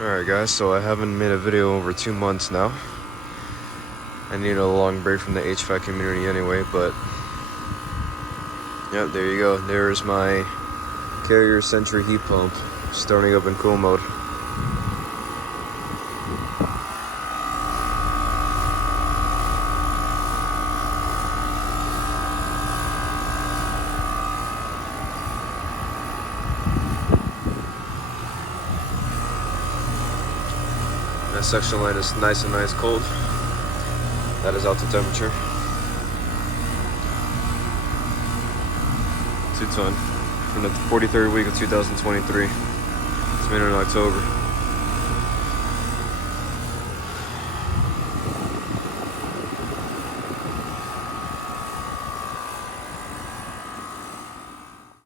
Alright guys, so I haven't made a video over 2 months now. I need a long break from the HVAC community anyway, but yep, there you go. There's my Carrier Sentry heat pump starting up in cool mode. That section line is nice and nice cold. That is out to temperature. 2-ton from the 43rd week of 2023. It's made in October.